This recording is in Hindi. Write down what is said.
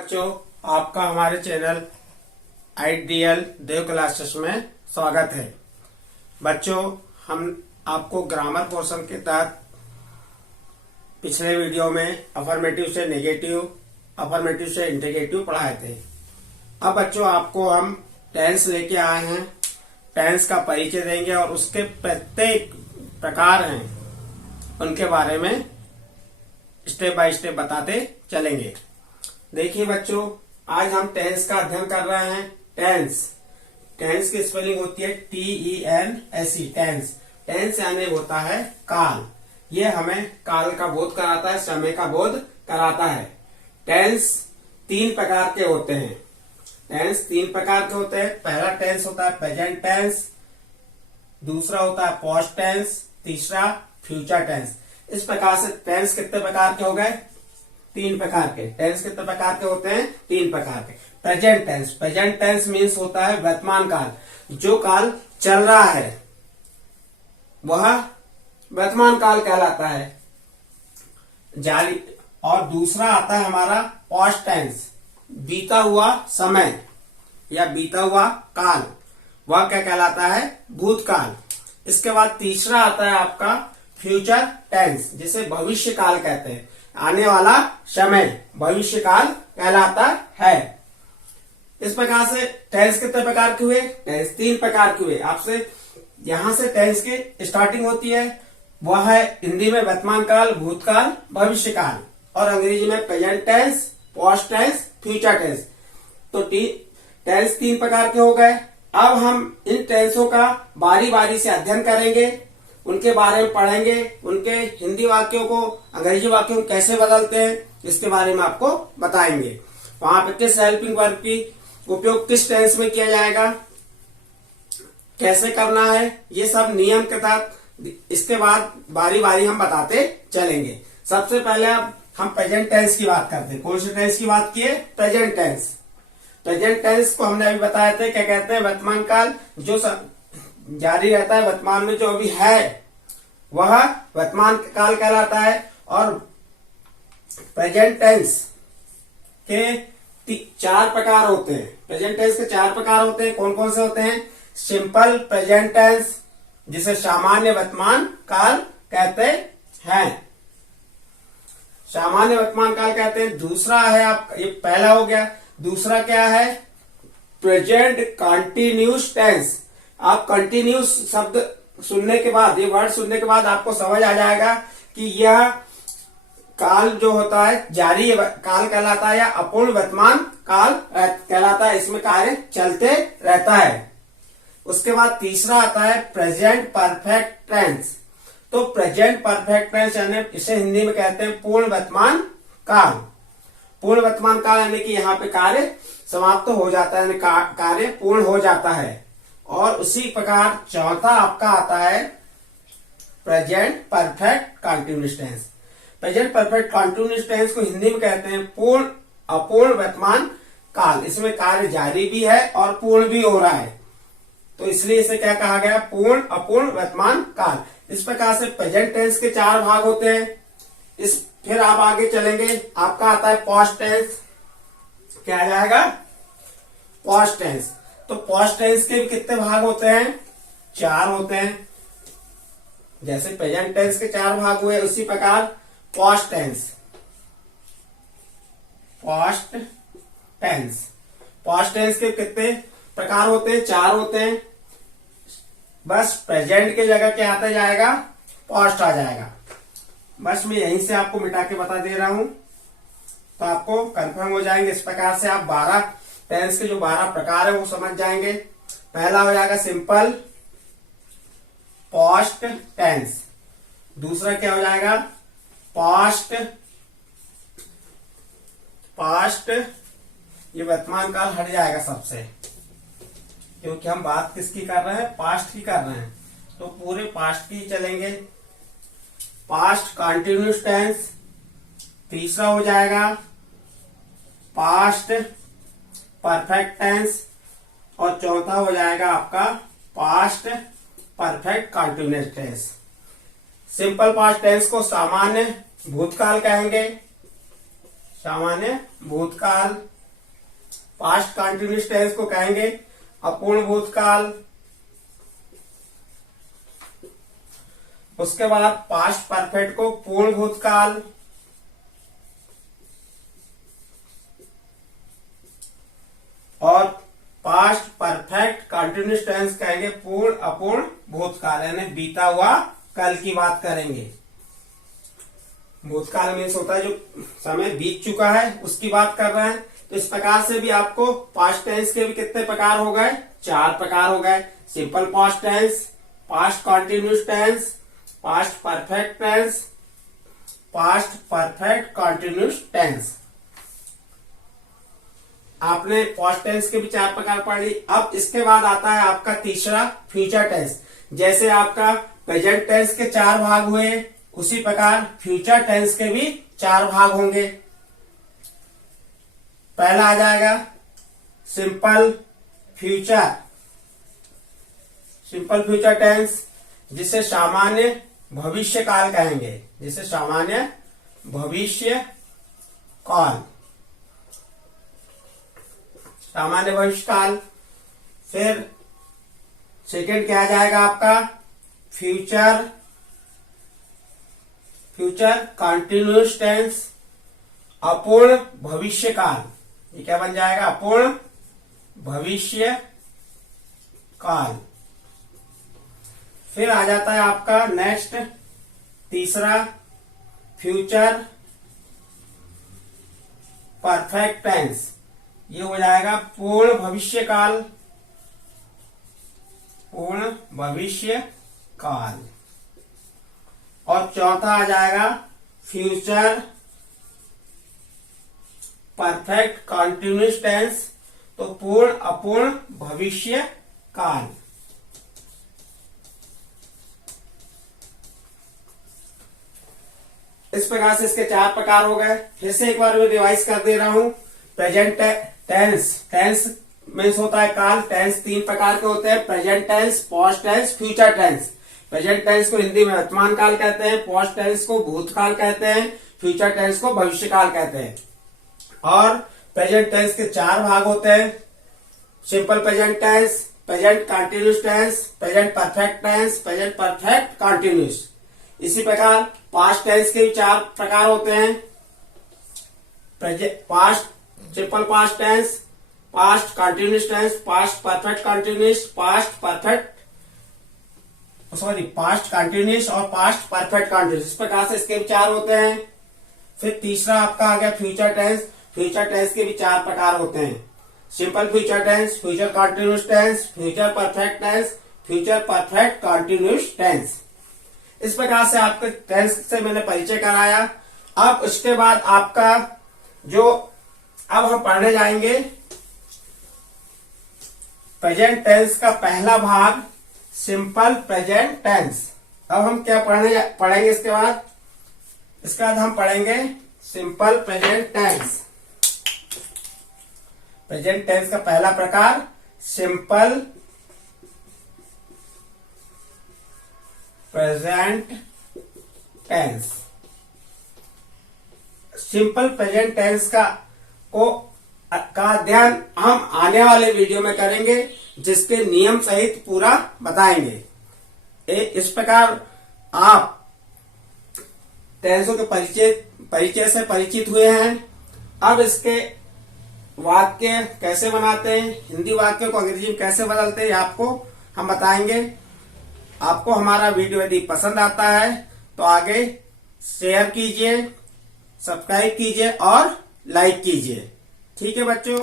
बच्चों, आपका हमारे चैनल आइडियल देव क्लासेस में स्वागत है। बच्चों, हम आपको ग्रामर पोर्शन के तहत पिछले वीडियो में अफर्मेटिव से नेगेटिव, अफर्मेटिव से इंटीग्रेटिव पढ़ाए थे। अब बच्चों, आपको हम टेंस लेके आए हैं। टेंस का परिचय देंगे और उसके प्रत्येक प्रकार हैं उनके बारे में स्टेप बाय स्टेप बताते चलेंगे। देखिए बच्चों, आज हम टेंस का अध्ययन कर रहे हैं। टेंस की स्पेलिंग होती है TENS। टेंस यानी होता है काल। ये हमें काल का बोध कराता है, समय का बोध कराता है। टेंस तीन प्रकार के होते हैं। पहला टेंस होता है प्रेजेंट टेंस, दूसरा होता है पास्ट टेंस, तीसरा फ्यूचर टेंस। इस प्रकार से टेंस कितने प्रकार के हो गए? तीन प्रकार के। टेंस कितने प्रकार के होते हैं? तीन प्रकार के। प्रेजेंट टेंस मीन्स होता है वर्तमान काल। जो काल चल रहा है वह वर्तमान काल कहलाता है, जारी। और दूसरा आता है हमारा पास्ट टेंस, बीता हुआ समय या बीता हुआ काल, वह क्या कहलाता है? भूतकाल। इसके बाद तीसरा आता है आपका फ्यूचर टेंस, जिसे भविष्य काल कहते हैं। आने वाला समय भविष्य काल कहलाता है। इस प्रकार से टेंस कितने प्रकार के हुए? टेंस तीन प्रकार के हुए। आपसे यहां से टेंस की स्टार्टिंग होती है, वह है हिंदी में वर्तमान काल, भूतकाल, भविष्य काल, और अंग्रेजी में present tense, past tense, future tense. तो टेंस तीन प्रकार के हो गए। अब हम इन टेंसों का बारी बारी से अध्ययन करेंगे, उनके बारे में पढ़ेंगे, उनके हिंदी वाक्यों को अंग्रेजी वाक्यों को कैसे बदलते हैं, इसके बारे में आपको बताएंगे। वहां पे किस हेल्पिंग वर्ब की उपयोग किस टेंस में किया जाएगा, कैसे करना है, ये सब नियम के तहत इसके बाद बारी बारी हम बताते चलेंगे। सबसे पहले अब हम प्रेजेंट टेंस की बात करते हैं। कौन से टेंस की बात की है? Present tense. प्रेजेंट टेंस को हमने अभी बताया था, क्या कहते हैं? वर्तमान काल जो जारी रहता है, वर्तमान में जो अभी है वह वर्तमान काल कहलाता है। और प्रेजेंट टेंस के चार प्रकार होते हैं। प्रेजेंट टेंस के चार प्रकार होते हैं। कौन कौन से होते हैं? सिंपल प्रेजेंट टेंस, जिसे सामान्य वर्तमान काल कहते हैं। सामान्य वर्तमान काल कहते हैं। दूसरा है आप, ये पहला हो गया। दूसरा क्या है? Present continuous tense. आप कंटिन्यूस शब्द सुनने के बाद, ये वर्ड सुनने के बाद आपको समझ आ जाएगा कि यह काल जो होता है जारी काल कहलाता है या अपूर्ण वर्तमान काल कहलाता है। इसमें कार्य चलते रहता है। उसके बाद तीसरा आता है प्रेजेंट परफेक्ट टेंस। तो प्रेजेंट परफेक्ट टेंस यानी इसे हिंदी में कहते हैं पूर्ण वर्तमान काल। पूर्ण वर्तमान काल यानी कि यहाँ पे कार्य समाप्त हो जाता है, यानी कार्य पूर्ण हो जाता है। और उसी प्रकार चौथा आपका आता है present perfect continuous tense. Present perfect continuous tense को हिंदी में कहते हैं पूर्ण अपूर्ण वर्तमान काल। इसमें कार्य जारी भी है और पूर्ण भी हो रहा है, तो इसलिए इसे क्या कहा गया? पूर्ण अपूर्ण वर्तमान काल। इस प्रकार से प्रेजेंट टेंस के चार भाग होते हैं। फिर आप आगे चलेंगे, आपका आता है पास्ट टेंस। क्या आ जाएगा? Past tense. तो पास्ट टेंस के भी कितने भाग होते हैं? चार होते हैं। जैसे प्रेजेंट टेंस के चार भाग हुए, उसी प्रकार पास्ट टेंस के कितने प्रकार होते हैं? चार होते हैं। बस प्रेजेंट के जगह क्या आता जाएगा? पास्ट आ जाएगा। बस मैं यहीं से आपको मिटा के बता दे रहा हूं, तो आपको कंफर्म हो जाएंगे। इस प्रकार से आप 12 टेंस के जो 12 प्रकार है वो समझ जाएंगे। पहला हो जाएगा सिंपल पास्ट टेंस। दूसरा क्या हो जाएगा? पास्ट। ये वर्तमान काल हट जाएगा सबसे, क्योंकि हम बात किसकी कर रहे हैं? पास्ट की कर रहे हैं, तो पूरे पास्ट की चलेंगे। Past continuous tense. तीसरा हो जाएगा पास्ट परफेक्ट टेंस। और चौथा हो जाएगा आपका past perfect continuous tense. Simple past tense को सामान्य भूतकाल कहेंगे, सामान्य भूतकाल। पास्ट कंटिन्यूअस टेंस को कहेंगे अपूर्ण भूतकाल। उसके बाद पास्ट परफेक्ट को पूर्ण भूतकाल। और पास्ट परफेक्ट कंटिन्यूअस टेंस कहेंगे पूर्ण अपूर्ण भूतकाल, यानी बीता हुआ कल की बात करेंगे। भूतकाल मीन्स होता है जो समय बीत चुका है उसकी बात कर रहे हैं। तो इस प्रकार से भी आपको पास्ट टेंस के भी कितने प्रकार हो गए, 4 प्रकार हो गए। Simple past tense, past continuous tense, past perfect tense, past perfect continuous tense. आपने पास्ट टेंस के भी 4 प्रकार पढ़ ली। अब इसके बाद आता है आपका तीसरा फ्यूचर टेंस। जैसे आपका प्रेजेंट टेंस के 4 भाग हुए, उसी प्रकार फ्यूचर टेंस के भी 4 भाग होंगे। पहला आ जाएगा simple future. Simple future tense जिसे सामान्य भविष्य काल कहेंगे, जिसे सामान्य भविष्य काल, सामान्य भविष्य काल। फिर सेकंड क्या आ जाएगा आपका फ्यूचर कंटिन्यूअस टेंस, अपूर्ण भविष्य काल। ये क्या बन जाएगा, अपूर्ण भविष्य काल। फिर आ जाता है आपका नेक्स्ट तीसरा फ्यूचर परफेक्ट टेंस। ये हो जाएगा पूर्ण भविष्य काल, पूर्ण भविष्य काल। और चौथा आ जाएगा फ्यूचर परफेक्ट कंटिन्यूअस टेंस, तो पूर्ण अपूर्ण भविष्य काल। इस प्रकार से इसके 4 प्रकार हो गए। फिर से एक बार मैं रिवाइज कर दे रहा हूं। प्रेजेंट टेंस मीन्स होता है काल। टेंस 3 प्रकार के होते हैं, present tense, past tense, future tense. Present tense को हिंदी में वर्तमान काल कहते हैं, पास्ट टेंस को भूतकाल कहते हैं, फ्यूचर टेंस को भविष्यकाल कहते हैं। और प्रेजेंट टेंस के 4 भाग होते हैं, simple present tense, present continuous tense, present perfect tense, present perfect continuous. इसी प्रकार पास्ट टेंस के भी 4 प्रकार होते हैं, past simple past tense, past continuous tense, past perfect continuous, past continuous और पास्ट परफेक्ट कंटिन्यूअस। इस प्रकार से इसके भी 4 होते हैं। फिर तीसरा आपका आ गया फ्यूचर टेंस। फ्यूचर टेंस के भी 4 प्रकार होते हैं, simple future tense, future continuous tense, future perfect tense, future perfect continuous tense. इस प्रकार से आपके टेंस से मैंने परिचय कराया। अब उसके बाद आपका जो अब हम पढ़ने जाएंगे प्रेजेंट टेंस का पहला भाग सिंपल प्रेजेंट टेंस। अब हम क्या पढ़ेंगे इसके बाद हम पढ़ेंगे simple present tense. Present tense का पहला प्रकार simple present tense. Simple present tense का अध्ययन हम आने वाले वीडियो में करेंगे, जिसके नियम सहित पूरा बताएंगे। इस प्रकार आप टेंसों के परिचय से परिचित हुए हैं। अब इसके वाक्य कैसे बनाते हैं, हिंदी वाक्यों को अंग्रेजी में कैसे बदलते हैं, आपको हम बताएंगे। आपको हमारा वीडियो यदि पसंद आता है तो आगे शेयर कीजिए, सब्सक्राइब कीजिए और लाइक कीजिए। ठीक है बच्चों।